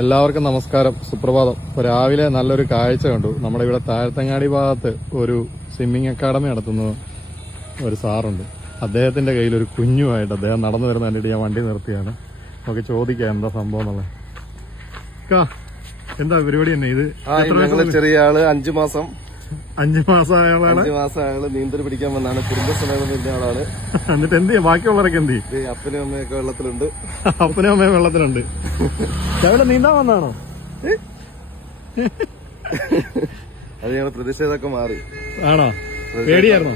എല്ലാവർക്കും നമസ്കാരം, സുപ്രഭാതം. രാവിലെ നല്ലൊരു കാഴ്ച കണ്ടു. നമ്മുടെ ഇവിടെ താഴത്തങ്ങാടി ഭാഗത്ത് ഒരു സ്വിമ്മിംഗ് അക്കാഡമി നടത്തുന്ന ഒരു സാറുണ്ട്. അദ്ദേഹത്തിന്റെ കയ്യിൽ ഒരു കുഞ്ഞുമായിട്ട് അദ്ദേഹം നടന്നു വരുന്ന കണ്ടിട്ട് ഞാൻ വണ്ടി നിർത്തിയാണ്. നമുക്ക് ചോദിക്കാം എന്താ സംഭവം എന്നുള്ളത്. എന്താ പരിപാടി തന്നെ ഇത്? ചെറിയ ആള് 5 മാസം 5 മാസമായ ആള് നീന്തൽ പിടിക്കാൻ വന്നാണ്. കുടുംബസമേതം വലിയ ആളാണ്. എന്നിട്ട് എന്ത് ചെയ്യാം? ബാക്കിയുള്ളവരൊക്കെ എന്ത് ചെയ്യും? അപ്പനും അമ്മയൊക്കെ വെള്ളത്തിലുണ്ട്. അപ്പനും അമ്മയും വെള്ളത്തിലുണ്ട്. രാവിലെ നീന്താൻ വന്നാണോ? അത് ഞങ്ങള് പ്രതിഷേധമൊക്കെ മാറി. ആണോ? പേടിയായിരുന്നോ?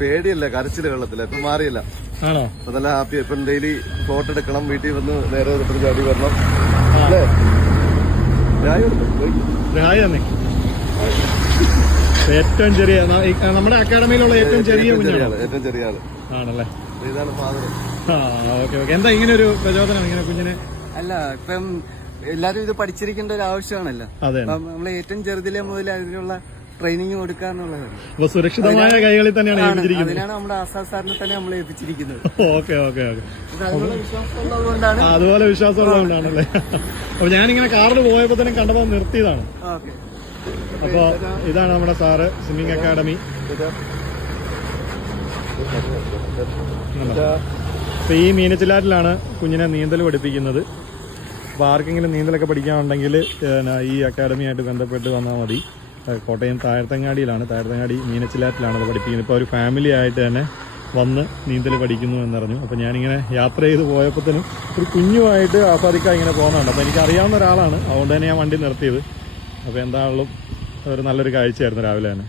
പേടിയല്ല, കരച്ചില് വെള്ളത്തില്. ഇപ്പൊ മാറിയില്ല. ആണോ? അപ്പൊ നല്ല ഹാപ്പി. ഇപ്പം ഡെയിലി ഫോട്ടോ എടുക്കണം, വീട്ടിൽ വന്ന് നേരെ ചാടി വരണം. അല്ലേ? ഏറ്റവും ചെറിയ നമ്മുടെ അക്കാഡമിയിലുള്ള ഏറ്റവും ചെറിയ കുഞ്ഞാണ്. ഏറ്റവും ചെറിയ ആള് ആണല്ലേ? ഇതാണ് ഫാദർ. Okay okay. എന്താ ഇങ്ങനെ ഒരു പ്രചോദനം ഇങ്ങനെ കുഞ്ഞിന്? അല്ല, ഇപ്പം എല്ലാരും ഇത് പഠിച്ചിരിക്കേണ്ട ഒരു ആവശ്യമാണല്ലോ. നമ്മൾ ഏറ്റവും ചെറുതിലെ മുതൽ അതിനുള്ള ട്രെയിനിങ് കൊടുക്കുക എന്നുള്ളതാണ്. അപ്പൊ സുരക്ഷിതമായ കൈകളിൽ തന്നെയാണ് ഏൽപ്പിച്ചിരിക്കുന്നത്. അതിനാണ് നമ്മുടെ ആസാദ് സാറിനെ തന്നെ നമ്മൾ ഏൽപ്പിച്ചിരിക്കുന്നത്. Okay okay okay. അതിനുള്ള വിശ്വാസം ഉള്ളതുകൊണ്ടാണ്. അതുപോലെ വിശ്വാസമുള്ളതുകൊണ്ടാണല്ലേ? അപ്പൊ ഞാനിങ്ങനെ കാറിൽ പോയപ്പോ തന്നെ കണ്ടപ്പോ നിർത്തിയതാണ്. അപ്പൊ ഇതാണ് നമ്മുടെ സാറ്, സ്വിമ്മിംഗ് അക്കാഡമി. അപ്പൊ ഈ മീനച്ചിലാറ്റിലാണ് കുഞ്ഞിനെ നീന്തൽ പഠിപ്പിക്കുന്നത്. അപ്പൊ ആർക്കെങ്കിലും നീന്തലൊക്കെ പഠിക്കാനുണ്ടെങ്കിൽ ഈ അക്കാഡമിയായിട്ട് ബന്ധപ്പെട്ട് വന്നാൽ മതി. കോട്ടയം താഴത്തങ്ങാടിയിലാണ്, താഴത്തങ്ങാടി മീനച്ചിലാറ്റിലാണ് അത് പഠിപ്പിക്കുന്നത്. ഇപ്പോൾ ഒരു ഫാമിലി ആയിട്ട് തന്നെ വന്ന് നീന്തൽ പഠിക്കുന്നു എന്നറിഞ്ഞു. അപ്പോൾ ഞാനിങ്ങനെ യാത്ര ചെയ്ത് പോയപ്പോഴത്തേനും ഒരു കുഞ്ഞുമായിട്ട് ആസ്വാദിക്കാൻ ഇങ്ങനെ പോകുന്നുണ്ട്. അപ്പോൾ എനിക്കറിയാവുന്ന ഒരാളാണ്, അതുകൊണ്ട് തന്നെ ഞാൻ വണ്ടി നിർത്തിയത്. അപ്പോൾ എന്താണെങ്കിലും ഒരു നല്ലൊരു കാഴ്ചയായിരുന്നു രാവിലെ തന്നെ.